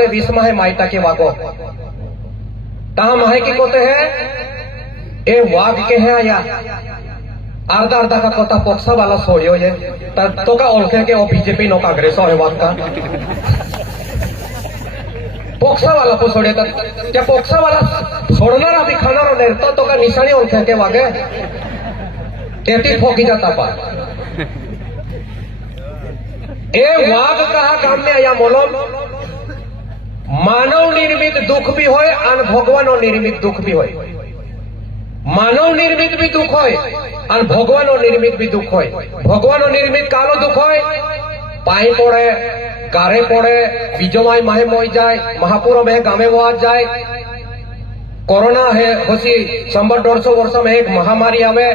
विस्मा है माइटा के वागो तहा माहे की कोते है ए वाग के है या अर्धा अर्धा का कोता पोक्सा वाला सोड़ियो ये तो का ओलखे के ओ बीजेपी नो कांग्रेस है वाग का पोक्सा वाला को सोड़े क्या पोक्सा वाला छोड़ना अभी खाना रो नहीं तो का निशानी ओलखे के वागे एती फोकी जाता पा ए वाग कहा काम में आया मोलम मानव निर्मित दुख भी होय और भगवानो निर्मित दुख भी होय। मानव निर्मित भी दुख होय और भगवानो निर्मित भी दुख होय। भगवानो निर्मित कालो दुख होय पाई पड़े गारे पड़े बीजोमाय माहे मोई जाए महापुर में गामे वाज जाए कोरोना है होसी 100-150 वर्ष में एक महामारी आवे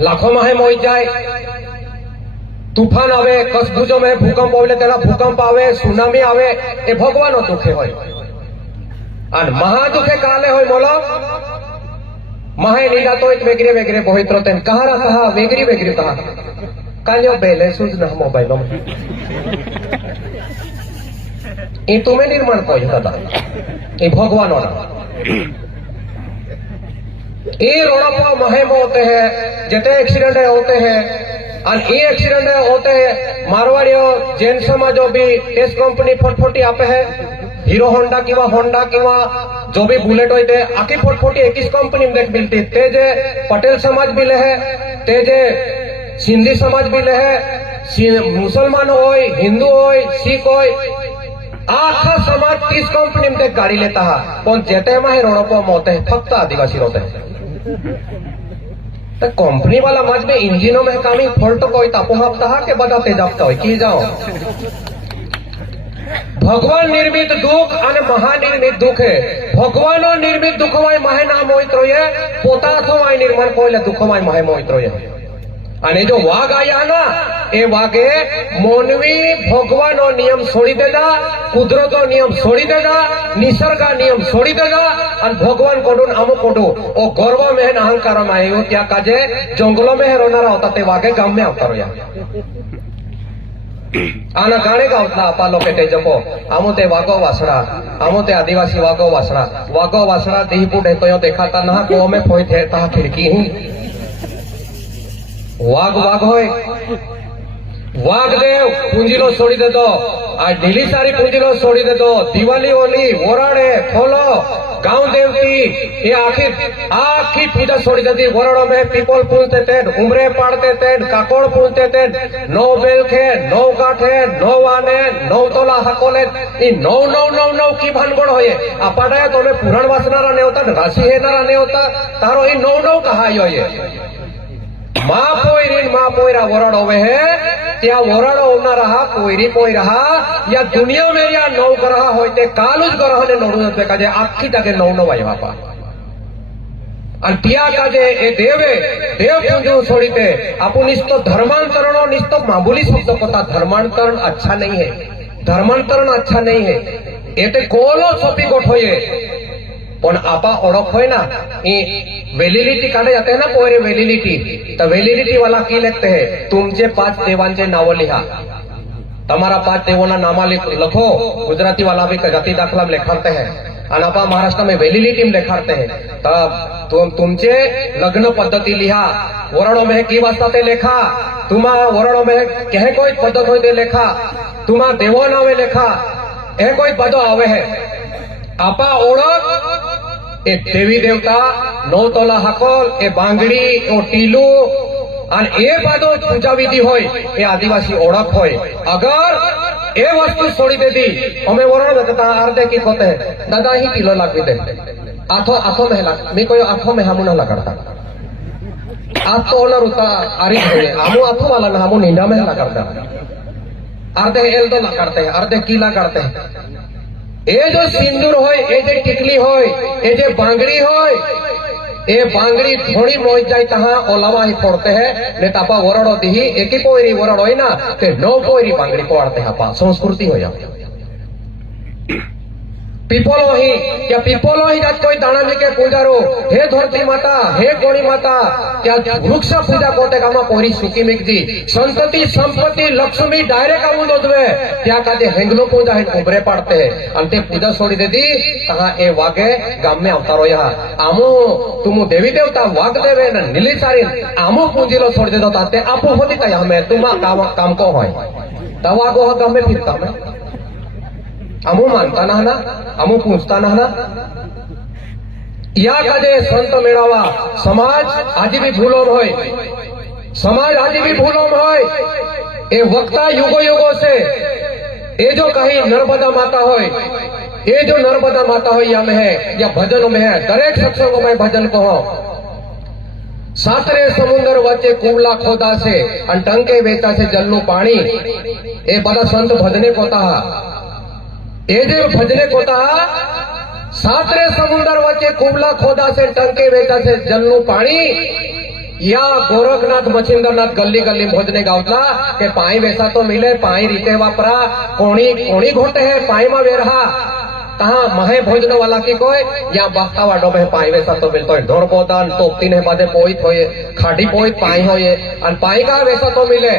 लाखों माहे मोई जाए तूफान आवे कसबुजो में भूकंप आवे तेरा भूकंप आवे सुनामी आवे ए भगवानो दुखे होय और महादुखे काले होय बोलो महे नीला तो एक वेगरे वेगरे बोहित्रो तेन कहा वेगरी वेगरी कहा कालियो बेले सूज ना मोबाइलो में ये तुम्हें निर्माण कोई दादा ये भगवानो ना ये रोड़ा महे में होते हैं जितने एक्सीडेंट होते हैं और ये एक्सीडेंट होते हैं मारवाड़ियों जैन समाजों भी टेस्ट कंपनी फटफटी आपे है हीरो होंडा किंवा जो भी बुलेट होते आखी फटफटी एक कंपनी में देख मिलती तेजे पटेल समाज भी ले है तेजे सिंधी समाज भी ले है मुसलमान होय हिंदू होय सिख होय आखा समाज 30 कंपनी में देख गाड़ी लेता है कौन जेते में रोडों पर मोते हैं फक्त आदिवासी होते हैं तो कंपनी वाला मज में इंजिनों में कामी फॉल्ट कोई तापो हफ्ता के बदा तेजाबता हो की जाओ भगवान निर्मित दुख और महानिर्मित दुख है भगवानो निर्मित दुखवाय महे नाम मोहित रोये पोतार्थवाय निर्माण कोयले दुखवाय महे मोहित रोये અને જો વાઘ આયા ના એ વાઘે મોનવી ભગવાનનો નિયમ છોડી દેતા કુદરતનો નિયમ છોડી દેતા નિસર્ગા નિયમ છોડી દેતા અને ભગવાન કોડું આમો કોડું ઓ ગર્વ મેહન અહંકાર માં આવ્યો ત્યાં કાજે જંગલો में રોનારા હોતા તે વાઘે ગામ में આવતા રહ્યા આના ગાણે ગાવતા આપા લોકે તે જપો આમો તે વાગો વાસડા આમો તે આદિવાસી વાગો વાસડા દેહપુ ઢેતો દેખાતા ના કો में કોઈ थे ता खिड़की ही वाघ होय वाघ देव पूंजीलो छोड़ी दे दो आज ढीली सारी पूंजीलो छोड़ी दे दो दिवाली होली वराड़े खोलो गांव देवती ये आखी पूजा छोड़ी देती वराड़ों में पीपल पूजते थे उमरे पाड़ते थे काकोड़ पूजते थे 9 बेल खे 9 काठे 9 आने 9 तोला हकोले नौ की भानगड़ होये आपा तो पुराण वासनारा ने होता राशि हेनारा ने होता तारो ये 9 कहाई होये माँ पोयरा वरड़ होवे है त्या वरड़ होना रहा पोई रहा या दुनिया में या नौ ग्रह होते कालुज ग्रह ने नोडू होते काजे आखी तके नौ आयो आपा और त्या काजे ए देव पूजू छोड़ीते आपु निस्तो धर्मांतरणो निस्तो मामूली शब्द पता धर्मांतरण अच्छा नहीं है एते कोलो सोपी गोठोये पण आपा ओळख होय ना वैलिडिटी काढे जाते हैं ना पोरे वैलिडिटी तो वैलिडिटी वाला की लिखते हैं तुमचे 5 देवांचे नाव लिहा तमारा 5 देवोना नामा लखो गुजराती वाला भी जाति दाखला में लिखाते हैं और आपा महाराष्ट्र में वैलिडिटी में लिखाते हैं तब तुमचे लग्न पद्धति लिहा वरणों में की वास्ता ते लेखा तुमा वरणों में कहे कोई पद्धत होय ते लेखा तुमा देवो नावे लेखा ए कोई पदो आवे है आपा ओळख ए देवी देवता 9 तोला हकोल ए बांगड़ी ओ टीलू और ए बादो पूजा विधि होय ए आदिवासी ओळख होय अगर ए वस्तु छोड़ी देती हमें वरण देता अर्धे की होते हैं दादा ही टीलो लागवी दे आथो में लाग मी कोई आथो में हमू ना लगाड़ता आथो ओनर उता आरी है हमू आथो वाला ना हमू नींदा में लगाड़ता अर्धे एल दो लगाड़ते हैं अर्धे की लगाड़ते हैं ए जो सिंदूर होय ए जे टिकली होय ए जे बांगड़ी होय ए बांगड़ी थोड़ी मोज जाए तहा ओलावा ही फोड़ते हैं ने तापा वरड़ो दी एक ही पोयरी वरड़ होय ना ते 9 पोयरी बांगड़ी पोड़ते हैं आपा संस्कृति हो पिपोलो ही क्या पिपोलो ही जात कोई दाना लेके पूजारो हे धरती माता हे कोणी माता क्या वृक्ष पूजा कोते कामा पोरी सुकी मिकजी संतति संपत्ति लक्ष्मी डायरेक्ट आऊन दोदवे क्या काजे हेंगलो पूजा है उबरे पड़ते अंते पूजा छोड़ी देती कहा ए वागे गाम में अवतारो यहाँ आमो तुम देवी देवता वाग देवे न नीली सारी आमो पूंजीलो छोड़ दे दो ताते आपो होती का यहाँ में तुम काम को होय तवागो गाम में फिरता मैं अमू मानता ना अमू पूछता ना या कदे संत मेळावा समाज आज भी भूलो होय समाज आज भी भूलो होय ए वक्ता युगो युगो से ये जो कहीं नर्मदा माता होय ये जो नर्मदा माता होय या में है या भजन में है दरेक सत्संगों में भजन को हो सातरे समुद्र वच्चे कुवला खोदा से अन टंके वेचा से जल्लू पानी ए बड़ा संत भजने को था ये जो भजने को था सातरे समुद्र वच्चे कुवला खोदा से टंके वेचा से जल्लू पानी या गोरखनाथ मच्छिंद्रनाथ गल्ली गल्ली भोजने गावतला के पाई वैसा तो मिले पाई रीते वापरा कोणी कोणी घोटे है पाई मा वेरहा तहा महे भोजन वाला की कोई या बाखा वाडो में पाई वैसा तो मिलतो है ढोर बोदान तोपती ने बादे पोईत होये खाड़ी पोईत पाई होये अन पाई का वैसा तो मिले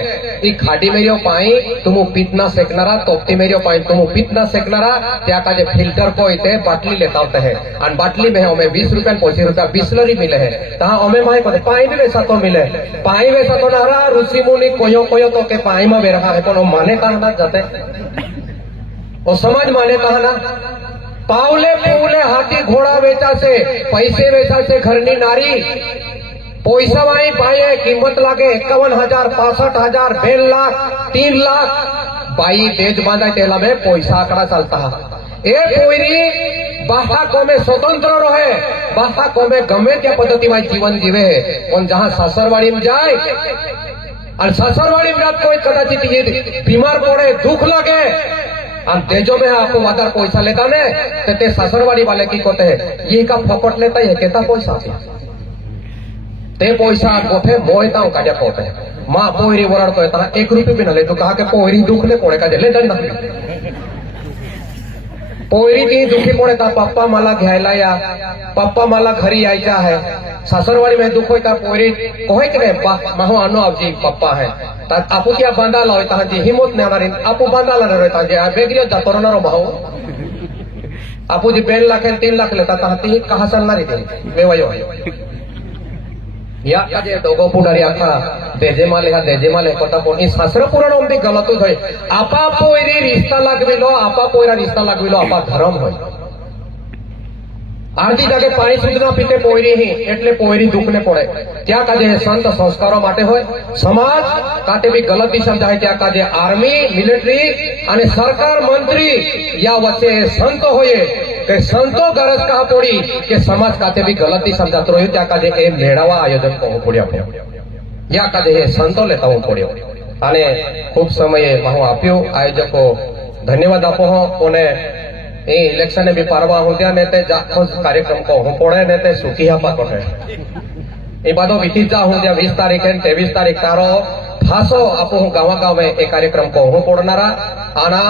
ई खाड़ी मेरियो पाई तुमु पीतना सेकनारा तोपती मेरियो पाई तुमु पीतना सेकनारा त्या का जे फिल्टर पोईते बाटली लेता होते है अन बाटली में हमें 20 रुपया 25 रुपया बिस्लरी मिले है तहा हमें माई को पाई भी वैसा तो मिले पाई वैसा तो नारा ऋषि मुनि कोयो कोयो तो के पाई में वेरहा है तो माने कहा ना जाते वो समझ माने कहा ना पावले फूले हाथी घोड़ा वेचा से पैसे वेचा से घरनी नारी पैसा वाई पाए कीमत लागे 51,000 65,000 2 लाख 3 लाख बाई तेज बांधा तेला में पैसा आंकड़ा चलता है ए पोईरी बाहा को में स्वतंत्र रहे बाहा को में गमे त्या पद्धति में जीवन जीवे है और जहाँ सासरवाड़ी में जाए और सासरवाड़ी में कोई कदाचित ये बीमार पड़े दुख लगे और तेजो में आपको वादा पैसा लेता ने ते सासरवाड़ी वाले की कहते हैं ये का फोकट लेता है कहता पैसा ते पैसा गोथे मोयता का जा कहते हैं माँ पोहरी वरण तो है 1 रुपये भी न ले तो कहा के पोहरी दुख ले पड़े का ले दंड पोहरी की दुखी पड़े था पप्पा मला घ्यायला या पप्पा मला घरी यायचा है सासरवाड़ी में दुख होता पोहरी कहे के नहीं माहो आनो आपजी पप्पा है आपू क्या बांधाला होता जी हिम्मत नाही आपू बांधाला रहता जे बेगरियो जातो रहणार भाऊ आपू जी 2 लाख 3 लाख लेता ती कहा चालणारी ते वेवायो या जे दोघो पुढारी आखा देजेमाले कोता कोणी सासर पुराण ओमती गलतच होय आपा पोयरी रिश्ता लागविलो आपा पोयरा रिश्ता लागविलो आपा धर्म होय आरती जागे पानी सुधना पीते पोयरी ही एटले पोयरी दुखने पड़े क्या काजे संत संस्कारों माटे होय समाज काटे भी गलती समझाए क्या काजे आर्मी मिलिटरी अने सरकार मंत्री या वच्चे संत होये के संतो गरज कहा पड़ी के समाज काते भी गलती समझात रह्यो त्या काजे ए मेळावा आयोजन को पड्यो या काजे हे संतो लेता हो पड्यो अने खूब समय बहु आप्यो आयोजको धन्यवाद आपो हो कोने ए इलेक्शन भी पारवा होत्या ने ते जाखो कार्यक्रम को हो पड़े ने ते सुखी आपा कोठे ए बादो विती जा हो 20 तारीख है 23 तारीख तारो फासो आपो गावा गाव में ए कार्यक्रम को हो पड़नारा आना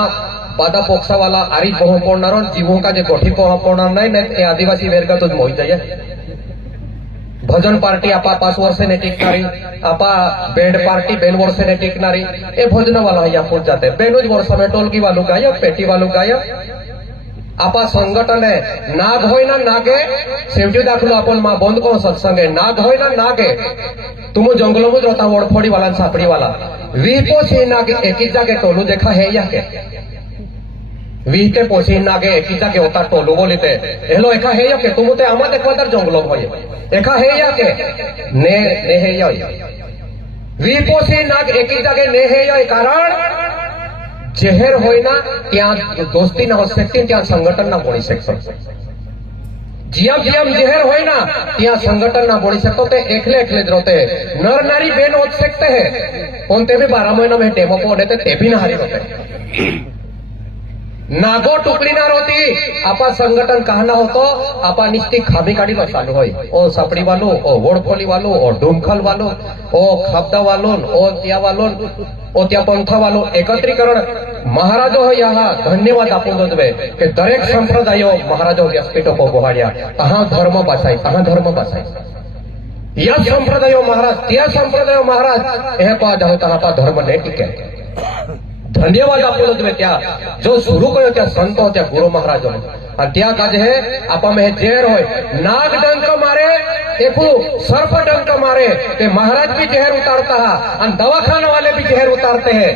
बादा पोक्सा वाला आरी को हो पड़नारो जीवों का जे गोठी को हो पड़नार नहीं ने ए आदिवासी वेर का तो मोई जाए भजन पार्टी आपा 5 वर्ष ने टिकनारी आपा बैंड पार्टी 2 वर्ष ने टिकनारी ए भजन वाला या पूछ जाते 2 वर्ष में टोलकी वालों गायब पेटी वालों गायब आपा संगठन है नाग होय ना नागे शेवटी दाखलो आपण मा बंद को सत्संग है नाग होय ना नागे तुम जंगलों में रहता वड़फोड़ी वाला सापड़ी वाला वी पोसी नागे एक ही जागे टोलू देखा है या के वीते पोसी नागे एक ही जागे होता टोलू बोलते हेलो एका है या के तुम ते आमा देखवा दर जंगलों होय एका है या के ने है या वी पोसी नाग एक ही जागे ने है या कारण जहर होय ना त्या दोस्ती ना हो सकती त्या संगठन ना बोली सकते जियम जहर होय ना त्या संगठन ना बोली सकते ते एकले रोते नर नारी बेन हो सकते हैं कोणते भी 12 महीनों में डेमो को होते ते भी ना हारी होते नागो टुकड़ी ना रोती आपा संगठन कहना हो तो आपा निश्चित खामी काढ़ी लो चालू होय ओ सपड़ी वालो ओ वोड़फोली वालो ओ डुमखल वालो ओ खबदा वालोन ओ त्या वालोन त्या पंथवालो एकत्रीकरण महाराजो ह्या धन्यवाद आपण दे के दरेक संप्रदायो महाराजो व्यासपीठो को बोहाड्या कहा धर्म बसाय कहा धर्म बसाय या संप्रदायो महाराज त्या संप्रदायो महाराज हे पा होता धर्म ने टिके धन्यवाद आपण दे त्या जो सुरू करो त्या संतो त्या गुरु महाराजो और त्या काज है आपा में जहर होय नाग डंक मारे एकू सर्प डंक मारे ते महाराज भी जहर उतारता है और दवाखाना वाले भी जहर उतारते हैं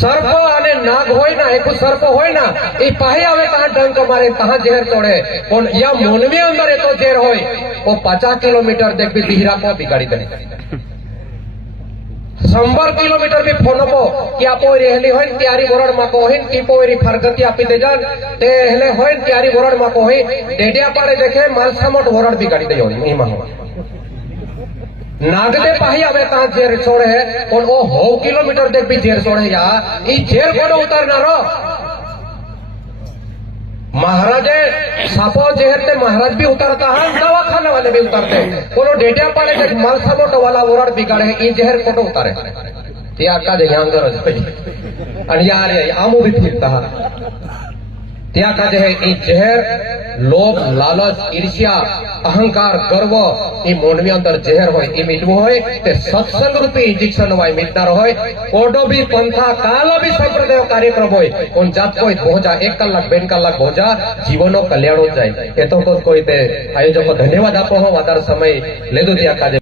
सर्प आने नाग होय ना एकू सर्प होय ना ए पाहे आवे कहा डंक मारे कहा जहर तोड़े पण या मोनवी अंदर ए तो जहर होय वो 50 किलोमीटर देख भी दिहरा को बिगाड़ी दे 100 किलोमीटर भी फोनपो कि आपो रेहली होय त्यारी बोरड माको होय की पोरी फरगती आपी दे जान ते हेले होय त्यारी बोरड माको होय डेडिया पाड़े देखे मालसामट बोरड बिगाड़ी दे होय महिमा हो नागदे पाही आवे ता जेर छोड़े और ओ 100 किलोमीटर देख भी जेर छोड़े या ई जेर कोडो उतारनारो महाराजे सापो जहर ते महाराज भी उतारता है दवाखाना वाले भी उतारते कोनो डेटिया पाले के मालसामोट वाला ओरड बिगाड़े ई जहर कोटो उतारे ते आका जे यांगरज पई आणि यार आमो भी फिरता त्या का जे ई जहर लोभ लालच ईर्ष्या अहंकार गर्व ई मोनवी अंदर जहर होय ई मिटवो होय ते सत्संग रूपी इंजेक्शन होय मिटनार होय कोडो भी पंथा कालो भी संप्रदाय कार्यक्रम होय कोन जात कोई भोजा 1 कलाक 2 कलाक भोजा जीवनो कल्याणो जाय ए तो कोई ते आयोजक धन्यवाद आपो हो आधार समय लेदो त्या का